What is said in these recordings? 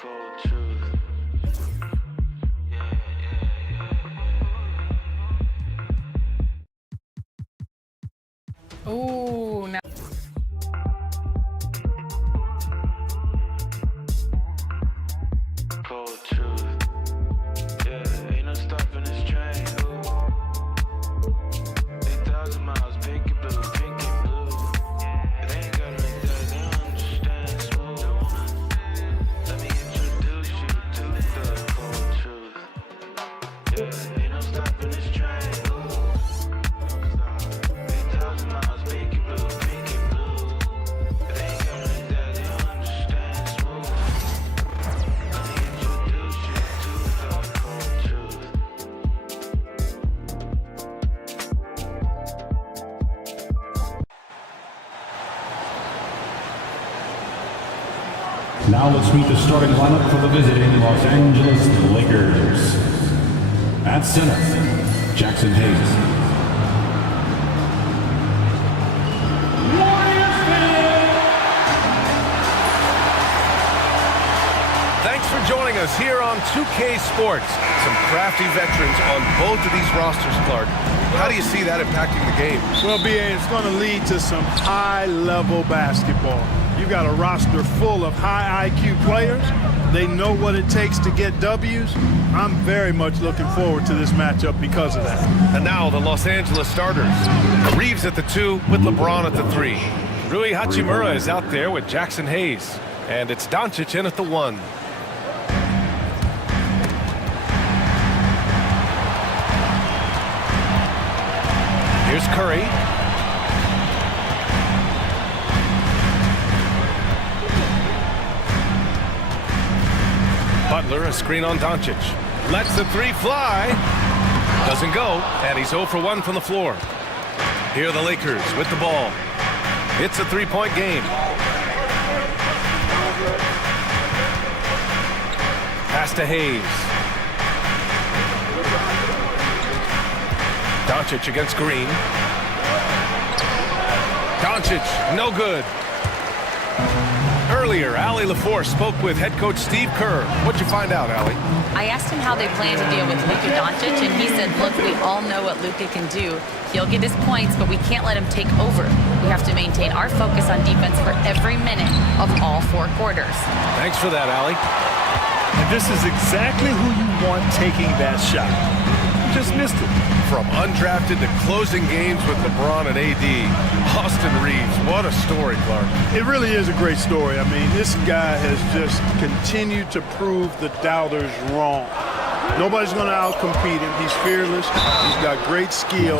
cold truth. Ooh, now. Cold truth. Yeah, ain't no stopping this train. Ooh. 8,000 miles, pinky blue, pinky blue. It ain't got like that, they don't understand smooth. Let me introduce you to the cold truth. Yeah, ain't no stopping this train. Ooh. 8,000 miles, pinky blue, pinky blue. It ain't got like that, they don't understand smooth. Let me introduce you to the cold truth. Now let's meet the starting lineup for the visiting Los Angeles Lakers. At center, Jackson Hayes. Thanks for joining us here on 2K Sports. Some crafty veterans on both of these rosters, Clark. How do you see that impacting the game? Well, B.A., it's going to lead to some high-level basketball. You've got a roster full of high IQ players. They know what it takes to get W's. I'm very much looking forward to this matchup because of that. And now the Los Angeles starters. Reeves at the 2 with LeBron at the 3. Rui Hachimura is out there with Jackson Hayes. And it's Doncic in at the 1. Here's Curry. Butler, a screen on Doncic. Lets the 3 fly. Doesn't go, and he's 0 for 1 from the floor. Here are the Lakers with the ball. It's a 3-point game. Pass to Hayes. Doncic against Green. Doncic, no good. Earlier, Allie LaForce spoke with head coach Steve Kerr. What'd you find out, Allie? I asked him how they plan to deal with Luka Doncic, and he said, look, we all know what Luka can do. He'll get his points, but we can't let him take over. We have to maintain our focus on defense for every minute of all 4 quarters. Thanks for that, Allie. And this is exactly who you want taking that shot. You just missed it. From undrafted to closing games with LeBron and AD, Austin Reeves, what a story, Clark. It really is a great story. I mean, this guy has just continued to prove the doubters wrong. Nobody's going to outcompete him. He's fearless. He's got great skill.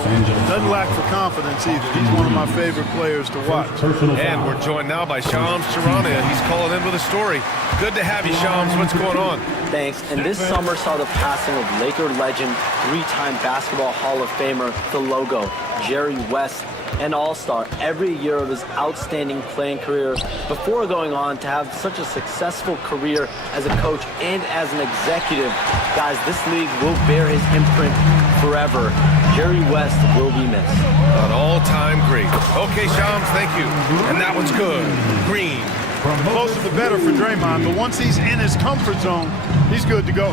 Doesn't lack for confidence either. He's one of my favorite players to watch. And we're joined now by Shams Charania. He's calling in with a story. Good to have you, Shams. What's going on? Thanks. And this summer saw the passing of Laker legend, 3-time Basketball Hall of Famer, the logo, Jerry West, an all-star every year of his outstanding playing career before going on to have such a successful career as a coach and as an executive. Guys, this league will bear his imprint forever. Jerry West will be missed. An all-time great. Okay, Shams, thank you. And that one's good. Green. The closer the better for Draymond, but once he's in his comfort zone, he's good to go.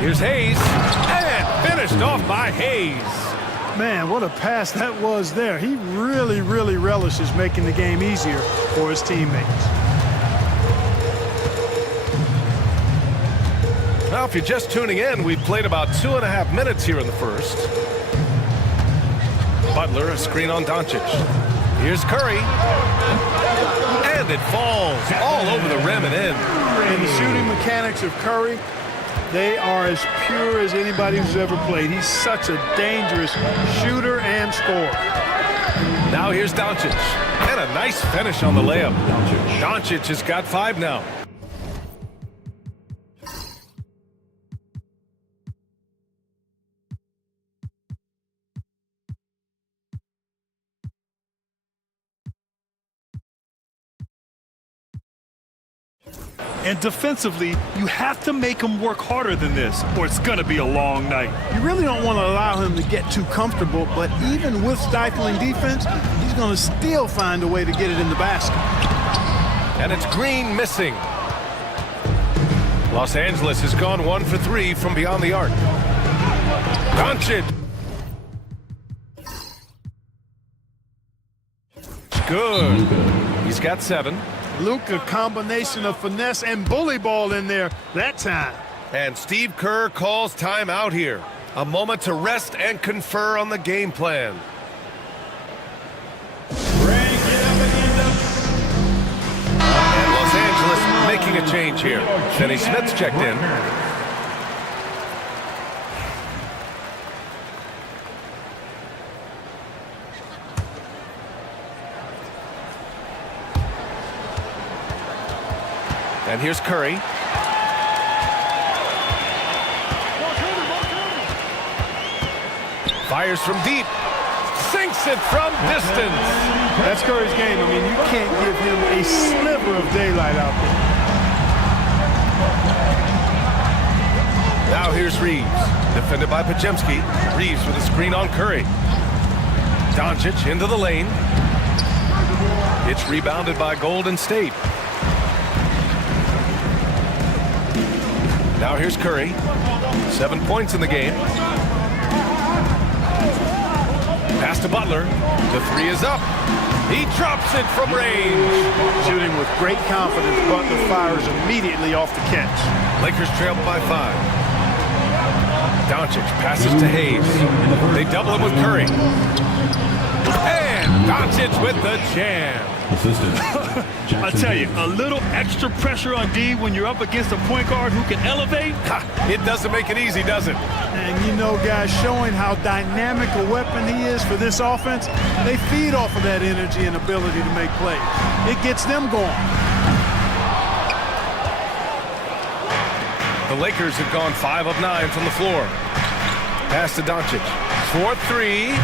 Here's Hayes. And finished off by Hayes. Man, what a pass that was there. He really, really relishes making the game easier for his teammates. Now, if you're just tuning in, we've played about 2.5 minutes here in the first. Butler, a screen on Doncic. Here's Curry. And it falls all over the rim and in. And the shooting mechanics of Curry, they are as pure as anybody who's ever played. He's such a dangerous shooter and scorer. Now here's Doncic. And a nice finish on the layup. Doncic has got 5 now. And defensively, you have to make him work harder than this, or it's going to be a long night. You really don't want to allow him to get too comfortable, but even with stifling defense, he's going to still find a way to get it in the basket. And it's Green missing. Los Angeles has gone 1 for 3 from beyond the arc. Doncic. Good. He's got 7. Luka, combination of finesse and bully ball in there that time. And Steve Kerr calls timeout here. A moment to rest and confer on the game plan. And Los Angeles making a change here. Finney Smith's checked in. And here's Curry. Fires from deep. Sinks it from distance. That's Curry's game. I mean, you can't give him a sliver of daylight out there. Now here's Reeves. Defended by Podziemski. Reeves with a screen on Curry. Doncic into the lane. It's rebounded by Golden State. Now here's Curry. 7 points in the game. Pass to Butler. The 3 is up. He drops it from range. Shooting with great confidence, Butler fires immediately off the catch. Lakers trail by 5. Doncic passes to Hayes. They double him with Curry. And Doncic with the jam. Assistant. I tell you, a little extra pressure on D when you're up against a point guard who can elevate. Ha, it doesn't make it easy, does it? And you know, guys, showing how dynamic a weapon he is for this offense, they feed off of that energy and ability to make plays. It gets them going. The Lakers have gone 5 of 9 from the floor. Pass to Doncic. 4-3.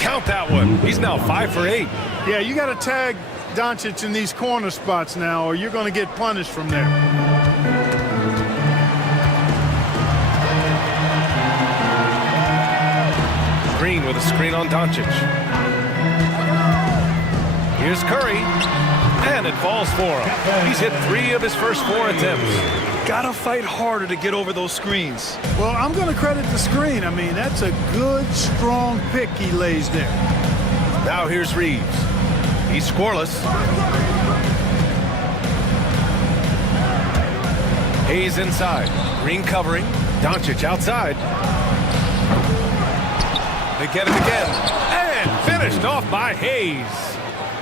Count that one. He's now 5 for 8. Yeah, you got to tag Doncic in these corner spots now, or you're going to get punished from there. Green with a screen on Doncic. Here's Curry. And it falls for him. He's hit 3 of his first 4 attempts. Gotta fight harder to get over those screens. Well, I'm going to credit the screen. I mean, that's a good, strong pick he lays there. Now here's Reeves. He's scoreless. Hayes inside. Green covering. Doncic outside. They get it again. And finished off by Hayes.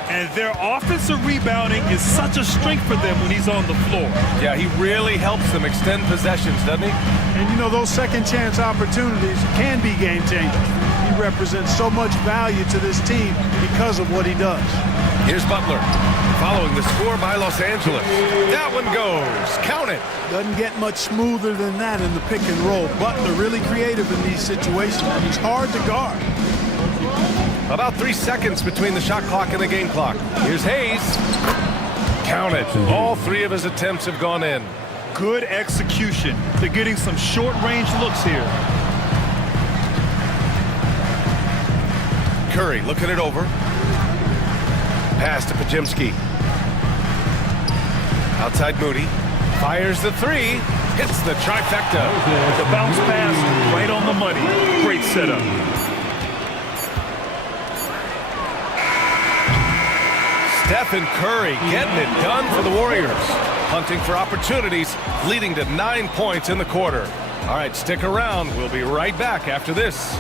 And their offensive rebounding is such a strength for them when he's on the floor. Yeah, he really helps them extend possessions, doesn't he? And, you know, those second chance opportunities can be game changers. He represents so much value to this team because of what he does. Here's Butler, following the score by Los Angeles. That one goes. Count it. Doesn't get much smoother than that in the pick and roll. Butler really creative in these situations, and he's hard to guard. About 3 seconds between the shot clock and the game clock. Here's Hayes. Count it. All 3 of his attempts have gone in. Good execution. They're getting some short-range looks here. Curry looking it over. Pass to Podziemski. Outside Moody. Fires the 3. Hits the trifecta. The bounce pass right on the money. Great setup. Stephen Curry getting it done for the Warriors. Hunting for opportunities, leading to 9 points in the quarter. All right, stick around. We'll be right back after this.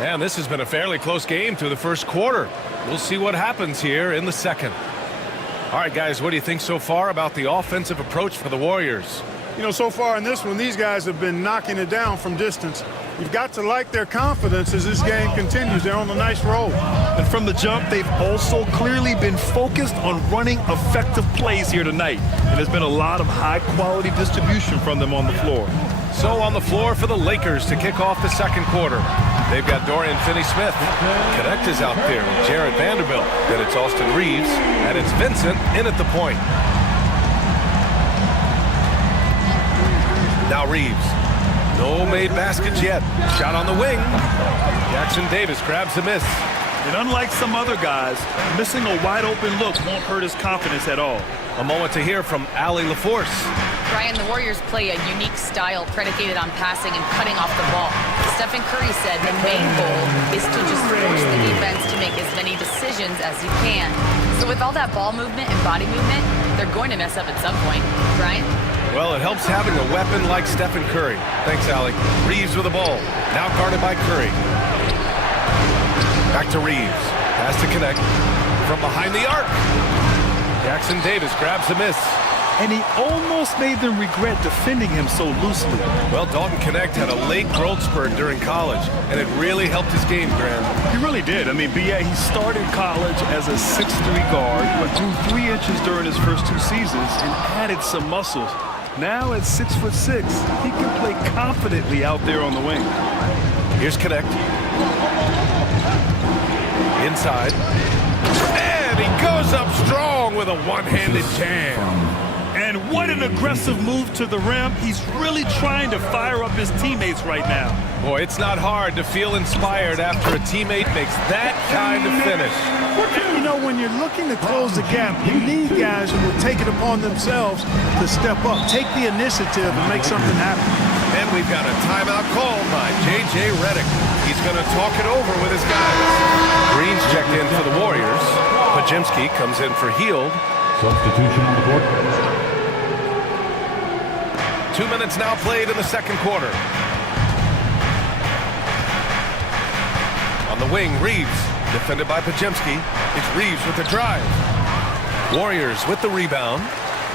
And this has been a fairly close game through the first quarter. We'll see what happens here in the second. All right, guys, what do you think so far about the offensive approach for the Warriors? You know, so far in this one, these guys have been knocking it down from distance. You've got to like their confidence as this game continues. They're on a nice roll. And from the jump, they've also clearly been focused on running effective plays here tonight. And there's been a lot of high-quality distribution from them on the floor. So on the floor for the Lakers to kick off the second quarter. They've got Dorian Finney-Smith. Connect is out there with Jared Vanderbilt. Then it's Austin Reeves, and it's Vincent in at the point. Now Reeves. No made baskets yet. Shot on the wing. Jackson Davis grabs the miss. And unlike some other guys, missing a wide-open look won't hurt his confidence at all. A moment to hear from Allie LaForce. Brian, the Warriors play a unique style predicated on passing and cutting off the ball. Stephen Curry said the main goal is to just force the defense to make as many decisions as you can. So with all that ball movement and body movement, they're going to mess up at some point. Brian? Well, it helps having a weapon like Stephen Curry. Thanks, Allie. Reeves with the ball. Now guarded by Curry. Back to Reeves. Pass to Connect. From behind the arc. Jackson Davis grabs the miss. And he almost made them regret defending him so loosely. Well, Dalton Connect had a late growth spurt during college, and it really helped his game, Graham. He really did. I mean, B.A., he started college as a 6'3" guard, but grew 3 inches during his first 2 seasons and added some muscles. Now at 6'6", he can play confidently out there on the wing. Here's Connect. Inside. And he goes up strong with a one-handed jam. And what an aggressive move to the rim. He's really trying to fire up his teammates right now. Boy, it's not hard to feel inspired after a teammate makes that kind of finish. You know, when you're looking to close the gap, you need guys who will take it upon themselves to step up, take the initiative, and make something happen. And we've got a timeout called by J.J. Redick. He's going to talk it over with his guys. Green's checked in for the Warriors. Pajimski comes in for Hield. Substitution on the court. 2 minutes now played in the second quarter. On the wing, Reeves, defended by Pajimski. It's Reeves with the drive. Warriors with the rebound.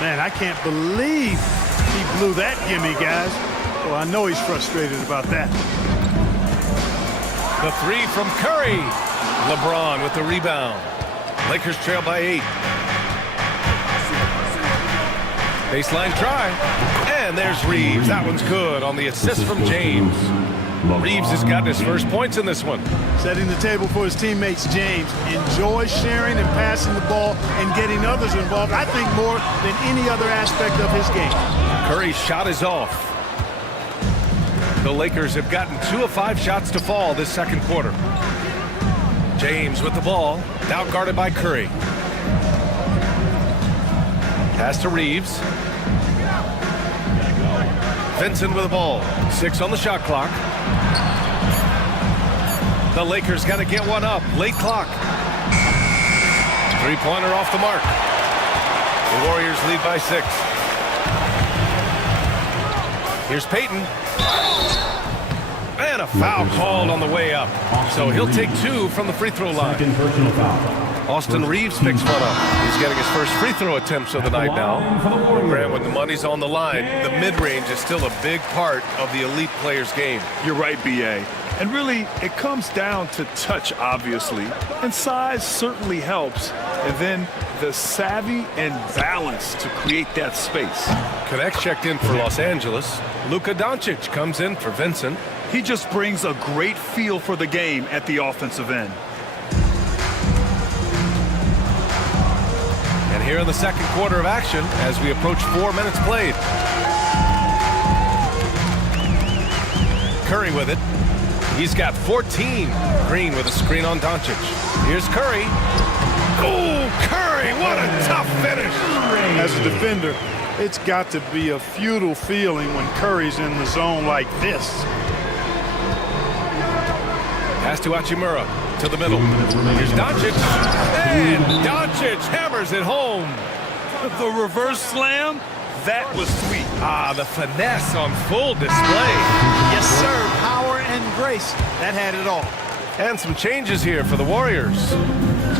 Man, I can't believe he blew that gimme, guys. Well, I know he's frustrated about that. The three from Curry. LeBron with the rebound. Lakers trail by 8. Baseline try. And there's Reeves. That one's good on the assist from James. Reeves has gotten his first points in this one. Setting the table for his teammates, James enjoys sharing and passing the ball and getting others involved, I think, more than any other aspect of his game. Curry's shot is off. The Lakers have gotten 2 of 5 shots to fall this second quarter. James with the ball, now guarded by Curry. Pass to Reeves. Vincent with the ball. 6 on the shot clock. The Lakers got to get one up. Late clock. Three-pointer off the mark. The Warriors lead by 6. Here's Payton. And a foul called on the way up. So he'll take 2 from the free throw line. Second personal foul. Austin Reeves picks one up. He's getting his first free throw attempts of the night now. Graham, when the money's on the line, the mid-range is still a big part of the elite player's game. You're right, B.A. And really, it comes down to touch, obviously. And size certainly helps. And then the savvy and balance to create that space. Connect checked in for Los Angeles. Luka Doncic comes in for Vincent. He just brings a great feel for the game at the offensive end. And here in the second quarter of action, as we approach 4 minutes played. Curry with it. He's got 14. Green with a screen on Doncic. Here's Curry. Oh, Curry, what a tough finish. As a defender, it's got to be a futile feeling when Curry's in the zone like this. Pass to Hachimura. To the middle. Here's Doncic. And Doncic hammers it home. The reverse slam, that was sweet. Ah, the finesse on full display. Yes, sir. Power and grace. That had it all. And some changes here for the Warriors.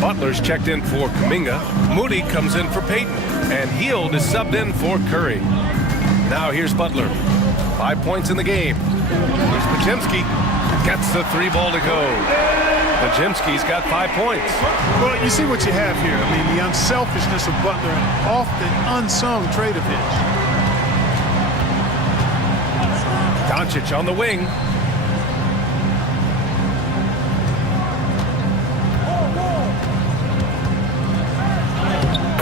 Butler's checked in for Kuminga. Moody comes in for Payton. And Hield is subbed in for Curry. Now here's Butler. 5 points in the game. Here's Pajimski. Gets the 3 ball to go. Pajimski's got 5 points. Well, you see what you have here. I mean, the unselfishness of Butler, an often unsung trait of his. Doncic on the wing.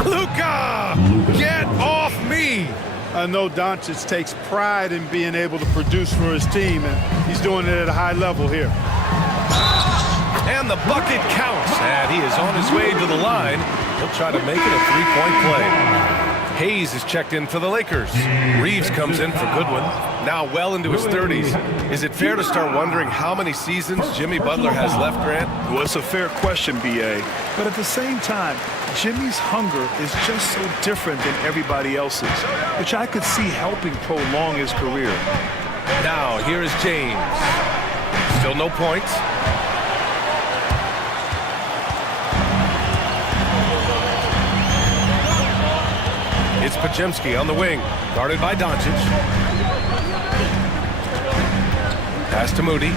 Luka! Get off me! I know Doncic takes pride in being able to produce for his team, and he's doing it at a high level here. And the bucket counts, and he is on his way to the line. He'll try to make it a three-point play. Hayes is checked in for the Lakers. Reeves comes in for Goodwin, now well into his 30s. Is it fair to start wondering how many seasons Jimmy Butler has left, Grant? Well, it's a fair question, B.A. But at the same time, Jimmy's hunger is just so different than everybody else's, which I could see helping prolong his career. Now, here is James. Still no points. It's Podziemski on the wing, guarded by Doncic. Pass to Moody.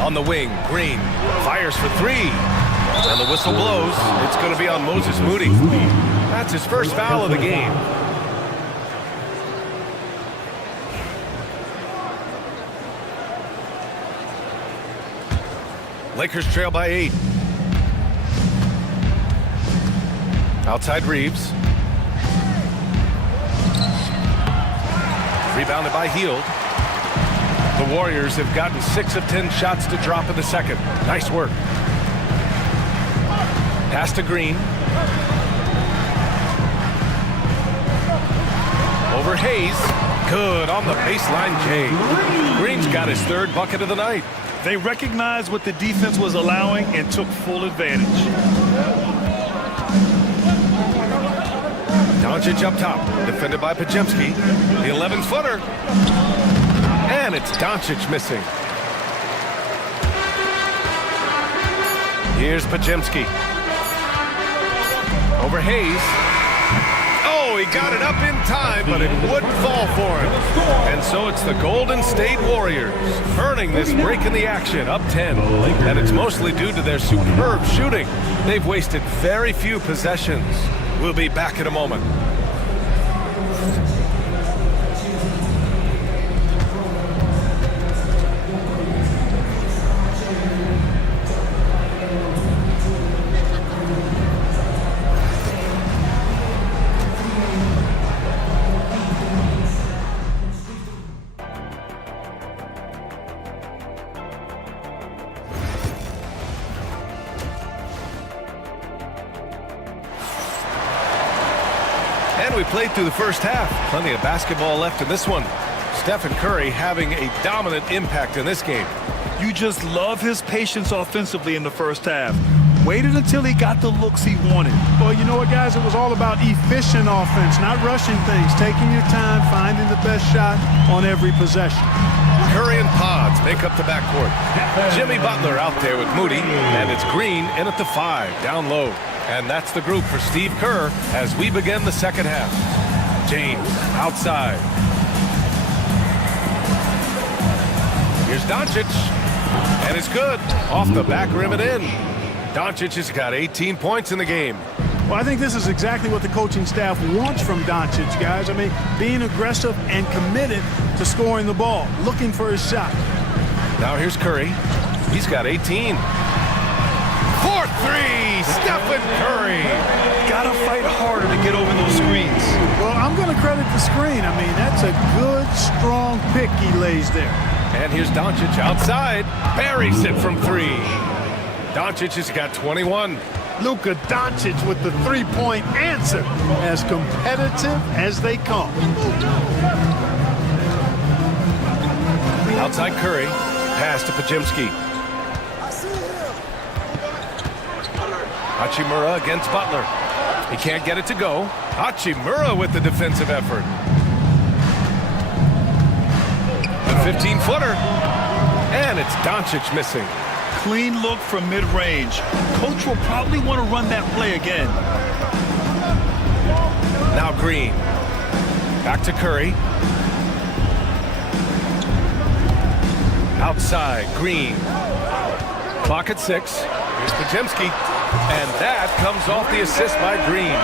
On the wing, Green fires for three. And the whistle blows. It's going to be on Moses Moody. That's his first foul of the game. Lakers trail by 8. Outside Reeves. Rebounded by Hield. The Warriors have gotten 6 of 10 shots to drop in the second. Nice work. Pass to Green. Over Hayes. Good on the baseline, Jay. Green's got his third bucket of the night. They recognized what the defense was allowing and took full advantage. Doncic up top, defended by Podziemski. The 11-footer. And it's Doncic missing. Here's Podziemski. Over Hayes. Oh, he got it up in time, but it wouldn't fall for him. And so it's the Golden State Warriors earning this break in the action, up 10. And it's mostly due to their superb shooting. They've wasted very few possessions. We'll be back in a moment. And we played through the first half. Plenty of basketball left in this one. Stephen Curry having a dominant impact in this game. You just love his patience offensively in the first half. Waited until he got the looks he wanted. Well, you know what, guys? It was all about efficient offense, not rushing things, taking your time, finding the best shot on every possession. Curry and Pods make up the backcourt. Jimmy Butler out there with Moody, and it's Green in at the 5, down low. And that's the group for Steve Kerr as we begin the second half. James outside. Here's Doncic. And it's good. Off the back rim and in. Doncic has got 18 points in the game. Well, I think this is exactly what the coaching staff wants from Doncic, guys. I mean, being aggressive and committed to scoring the ball, looking for his shot. Now here's Curry. He's got 18. 4-3, Stephen Curry. Gotta fight harder to get over those screens. Well, I'm going to credit the screen. I mean, that's a good, strong pick he lays there. And here's Doncic outside. Buries it from 3. Doncic has got 21. Luka Doncic with the three-point answer. As competitive as they come. Outside Curry. Pass to Podziemski. Hachimura against Butler. He can't get it to go. Hachimura with the defensive effort. The 15-footer. And it's Doncic missing. Clean look from mid-range. Coach will probably want to run that play again. Now Green. Back to Curry. Outside, Green. Clock at 6. Here's Podziemski. And that comes off the assist by Green.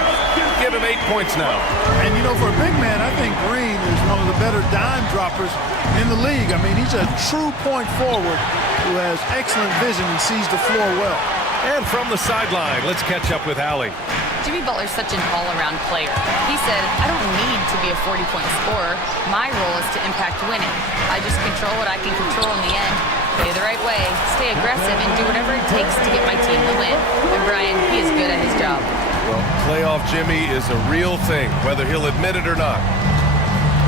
Give him 8 points now. And you know, for a big man, I think Green is one of the better dime droppers in the league. I mean, he's a true point forward who has excellent vision and sees the floor well. And from the sideline, let's catch up with Allie. Jimmy Butler's such an all-around player. He said, I don't need to be a 40-point scorer. My role is to impact winning. I just control what I can control in the end, play the right way, stay aggressive, and do whatever it takes to get my team the win. And Brian, he is good at his job. Well, playoff Jimmy is a real thing, whether he'll admit it or not.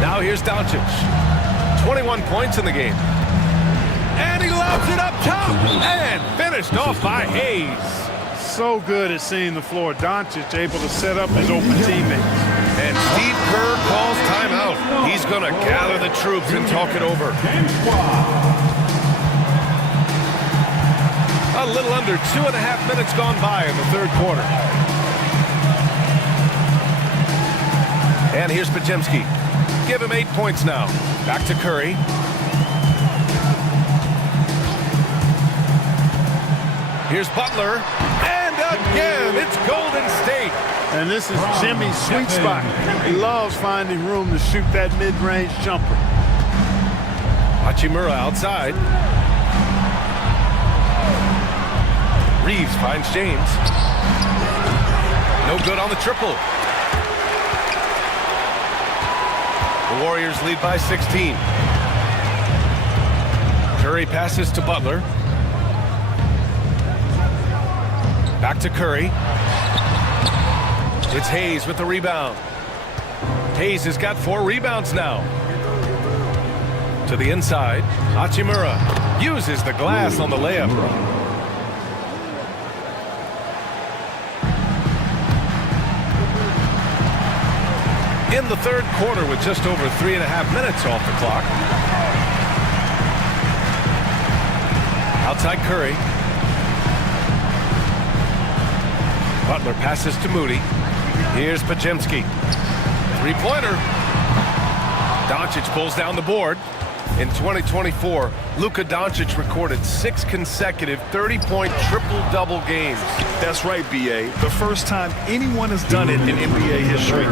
Now here's Doncic. 21 points in the game. And he lobs it up top and finished off by Hayes. So good at seeing the floor. Doncic able to set up his open teammates. And Steve Kerr calls timeout. He's going to gather the troops and talk it over. A little under 2.5 minutes gone by in the third quarter. And here's Podziemski. Give him 8 points now. Back to Curry. Here's Butler. And again, it's Golden State. And this is Jimmy's sweet spot. He loves finding room to shoot that mid-range jumper. Hachimura outside. Reeves finds James. No good on the triple. The Warriors lead by 16. Curry passes to Butler. Back to Curry. It's Hayes with the rebound. Hayes has got 4 rebounds now. To the inside. Hachimura uses the glass on the layup. In the third quarter with just over 3.5 minutes off the clock. Outside Curry. Butler passes to Moody. Here's Podziemski. Three-pointer. Doncic pulls down the board. In 2024, Luka Doncic recorded 6 consecutive 30-point triple-double games. That's right, B.A. The first time anyone has done it in NBA history.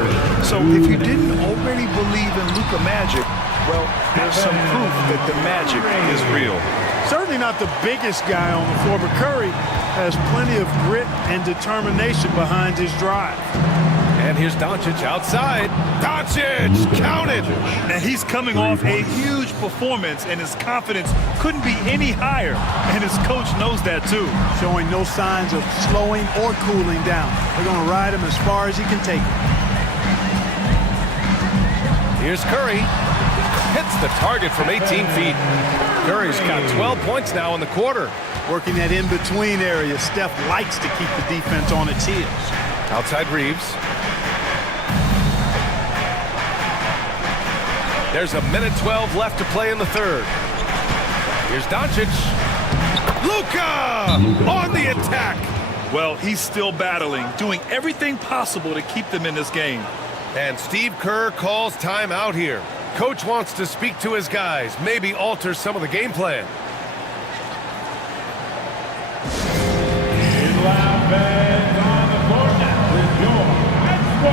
So if you didn't already believe in Luka Magic, well, there's some proof that the magic is real. Certainly not the biggest guy on the floor, but Curry has plenty of grit and determination behind his drive. And here's Doncic outside. Doncic, counted. And he's coming off a huge performance, and his confidence couldn't be any higher. And his coach knows that, too. Showing no signs of slowing or cooling down. They're going to ride him as far as he can take it. Here's Curry. Hits the target from 18 feet. Curry's got 12 points now in the quarter. Working that in-between area, Steph likes to keep the defense on its heels. Outside Reeves. There's a minute 12 left to play in the third. Here's Doncic. Luka on the attack. Well, he's still battling, doing everything possible to keep them in this game. And Steve Kerr calls timeout here. Coach wants to speak to his guys, maybe alter some of the game plan.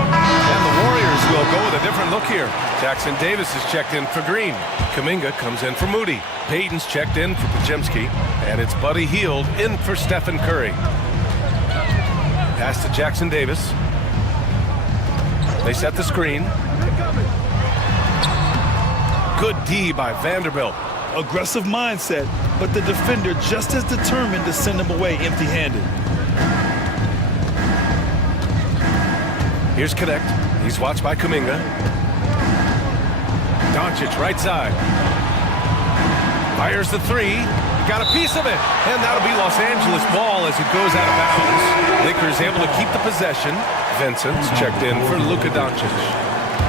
And the Warriors will go with a different look here. Jackson Davis is checked in for Green. Kuminga comes in for Moody. Payton's checked in for Podziemski. And it's Buddy Hield in for Stephen Curry. Pass to Jackson Davis. They set the screen. Good D by Vanderbilt. Aggressive mindset, but the defender just as determined to send him away empty-handed. Here's Connect. He's watched by Kuminga. Doncic right side. Fires the three. Got a piece of it. And that'll be Los Angeles ball as it goes out of bounds. Lakers able to keep the possession. Vincent's checked in for Luka Doncic.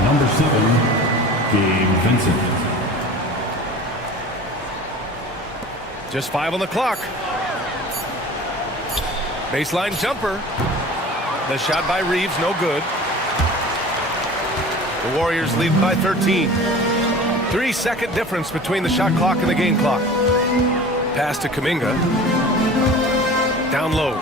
Number 7, Gabe Vincent. Just 5 on the clock. Baseline jumper. The shot by Reeves, no good. The Warriors lead by 13. 3-second difference between the shot clock and the game clock. Pass to Kuminga. Down down low.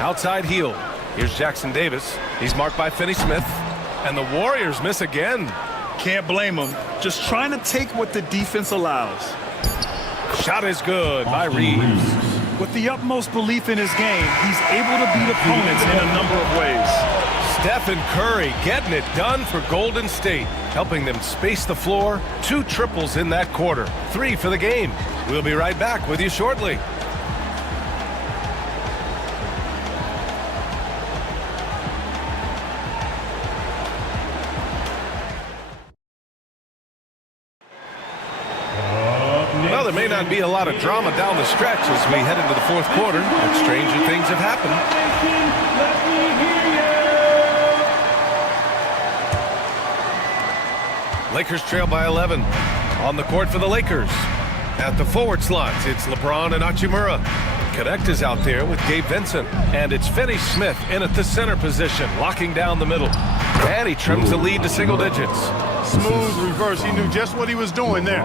Outside heel. Here's Jackson Davis. He's marked by Finney Smith. And the Warriors miss again. Can't blame him. Just trying to take what the defense allows. Shot is good by Reeves. With the utmost belief in his game, he's able to beat opponents in a number of ways. Stephen Curry getting it done for Golden State, helping them space the floor. 2 triples in that quarter, 3 for the game. We'll be right back with you shortly. Well, there may not be a lot of drama down the stretch as we head into the fourth quarter, but stranger things have happened. Lakers trail by 11. On the court for the Lakers. At the forward slots, it's LeBron and Hachimura. Connect is out there with Gabe Vincent. And it's Finney Smith in at the center position, locking down the middle. And he trims the lead to single digits. Smooth reverse. He knew just what he was doing there.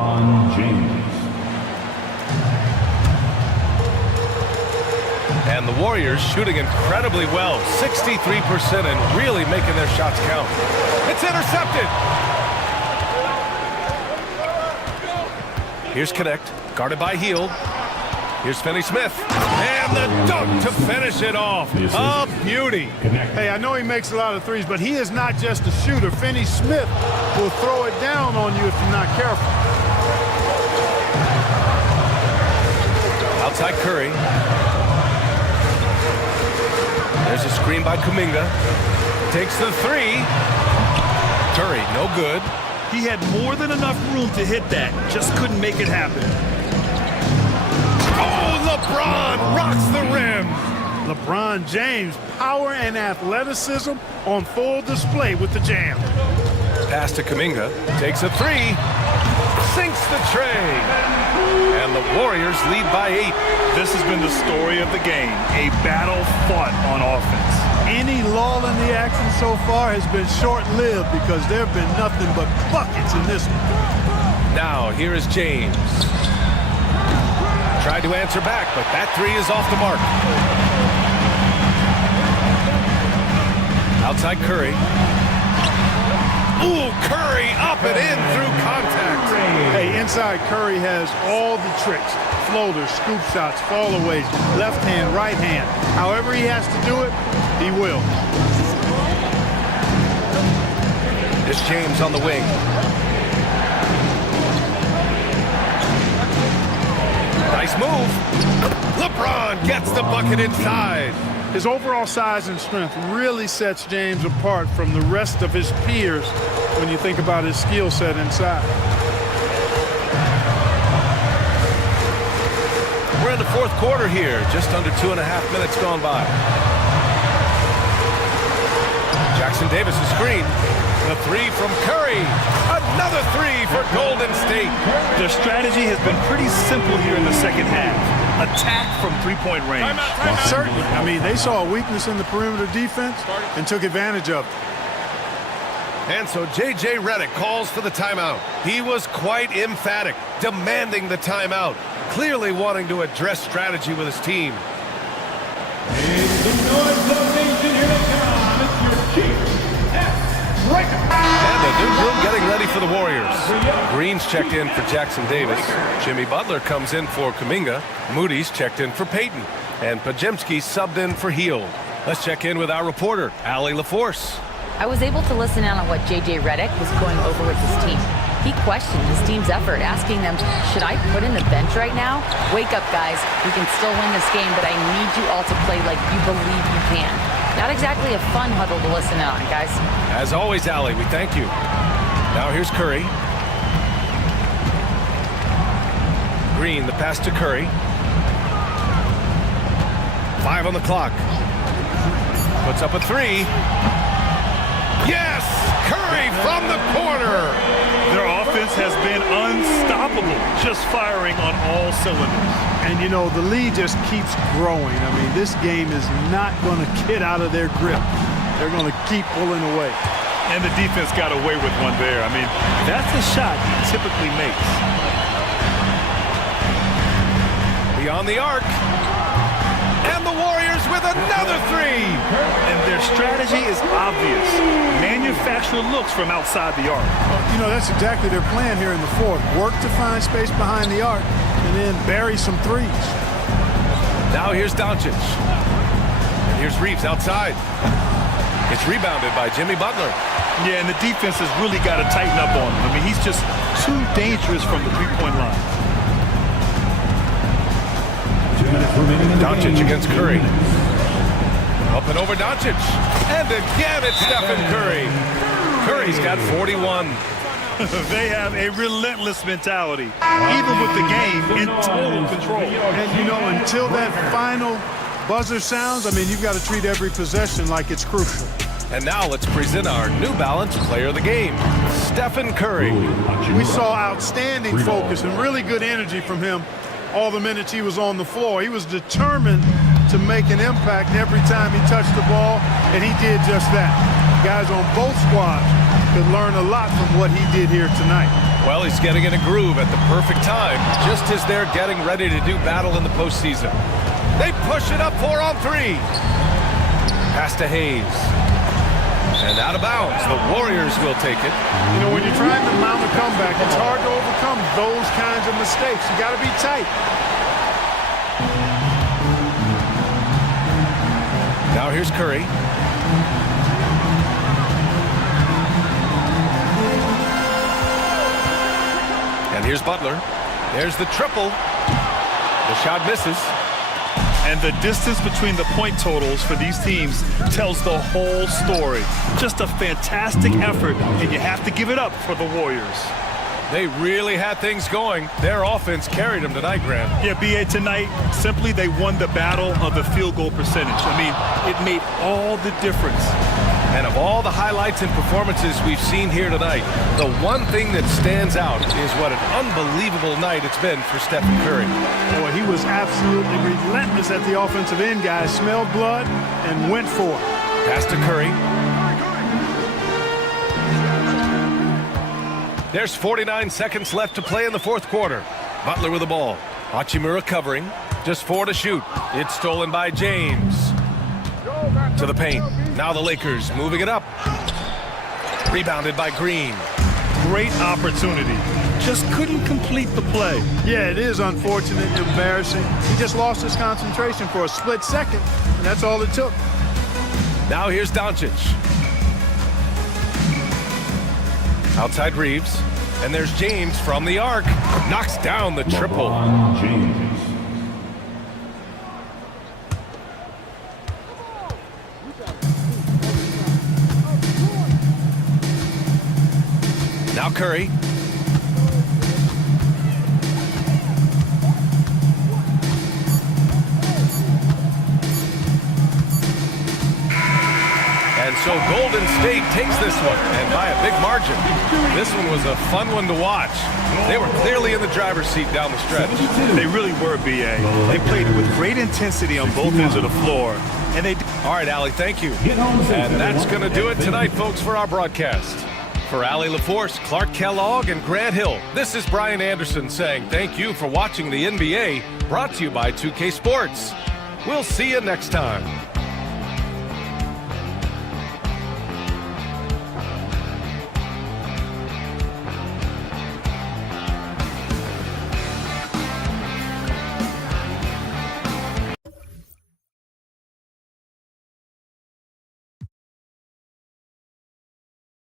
And the Warriors shooting incredibly well, 63%, and really making their shots count. It's intercepted. Here's Connect, guarded by Hield. Here's Finney Smith. And the dunk to finish it off. A beauty. Hey, I know he makes a lot of threes, but he is not just a shooter. Finney Smith will throw it down on you if you're not careful. Outside Curry. There's a screen by Kuminga. Takes the 3. Curry, no good. He had more than enough room to hit that, just couldn't make it happen. Oh, LeBron rocks the rim. LeBron James, power and athleticism on full display with the jam. Pass to Kuminga. Takes a 3. Sinks the tray. And the Warriors lead by 8. This has been the story of the game, a battle fought on offense. Any lull in the action so far has been short-lived because there have been nothing but buckets in this one. Now, here is James. Tried to answer back, but that 3 is off the mark. Outside Curry. Ooh, Curry up and in through contact. Hey, inside Curry has all the tricks. Floaters, scoop shots, fallaways, left hand, right hand. However he has to do it, he will. It's James on the wing. Nice move. LeBron gets the bucket inside. His overall size and strength really sets James apart from the rest of his peers when you think about his skill set inside. We're in the fourth quarter here, just under 2.5 minutes gone by. Jackson Davis' screen. The 3 from Curry. Another 3 for Golden State. Their strategy has been pretty simple here in the second half. Attack from three-point range. Certainly. I mean, they saw a weakness in the perimeter defense and took advantage of it. And so J.J. Redick calls for the timeout. He was quite emphatic, demanding the timeout, clearly wanting to address strategy with his team. And the new room getting ready for the Warriors. Green's checked in for Jackson Davis. Jimmy Butler comes in for Kuminga. Moody's checked in for Payton. And Podziemski subbed in for Hield. Let's check in with our reporter, Allie LaForce. I was able to listen in on what J.J. Redick was going over with his team. He questioned his team's effort, asking them, should I put in the bench right now? Wake up, guys. We can still win this game, but I need you all to play like you believe you can. Not exactly a fun huddle to listen in on, guys. As always, Allie, we thank you. Now here's Curry. Green, the pass to Curry. 5 on the clock. Puts up a 3. Yes! Curry from the corner! Their offense has been unstoppable, just firing on all cylinders. And, you know, the lead just keeps growing. I mean, this game is not going to get out of their grip. They're going to keep pulling away. And the defense got away with one there. I mean, that's a shot he typically makes. beyond the arc. And the Warriors with another three. And their strategy is obvious. Manufacture looks from outside the arc. You know, that's exactly their plan here in the fourth. Work to find space behind the arc and then bury some threes. Now here's Doncic. And here's Reeves outside. It's rebounded by Jimmy Butler. Yeah, and the defense has really got to tighten up on him. I mean, he's just too dangerous from the three-point line. 2 minutes remaining in the Doncic game. against Curry. Up and over Doncic. And again it's Stephen Curry. Curry's got 41. They have a relentless mentality, even with the game in total control. And, you know, until that final buzzer sounds, I mean, you've got to treat every possession like it's crucial. And now let's present our New Balance player of the game, Stephen Curry. We saw outstanding focus and really good energy from him all the minutes he was on the floor. He was determined to make an impact every time he touched the ball, and he did just that. Guys on both squads could learn a lot from what he did here tonight. Well, he's getting in a groove at the perfect time, just as they're getting ready to do battle in the postseason. They push it up 4 on 3. Pass to Hayes. And out of bounds, the Warriors will take it. You know, when you're trying to mount a comeback, it's hard to overcome those kinds of mistakes. You got to be tight. Now here's Curry. And here's Butler. There's the triple. The shot misses. And the distance between the point totals for these teams tells the whole story. Just a fantastic effort, and you have to give it up for the Warriors. They really had things going. Their offense carried them tonight, Grant. Yeah, B.A., tonight, simply they won the battle of the field goal percentage. I mean, it made all the difference. And of all the highlights and performances we've seen here tonight, the one thing that stands out is what an unbelievable night it's been for Stephen Curry. Boy, he was absolutely relentless at the offensive end, guys. Smelled blood and went for it. Pass to Curry. There's 49 seconds left to play in the fourth quarter. Butler with the ball. Hachimura covering. Just 4 to shoot. It's stolen by James. To the paint. Now the Lakers moving it up. Rebounded by Green. Great opportunity. Just couldn't complete the play. Yeah, it is unfortunate and embarrassing. He just lost his concentration for a split second, and that's all it took. Now here's Doncic. Outside Reeves. And there's James from the arc. Knocks down the triple. LeBron James. Now Curry. And so Golden State takes this one, and by a big margin. This one was a fun one to watch. They were clearly in the driver's seat down the stretch. They really were, B.A. They played with great intensity on both ends of the floor. And they. All right, Allie, thank you. And that's going to do it tonight, folks, for our broadcast. For Allie LaForce, Clark Kellogg, and Grant Hill, this is Brian Anderson saying thank you for watching the NBA, brought to you by 2K Sports. We'll see you next time.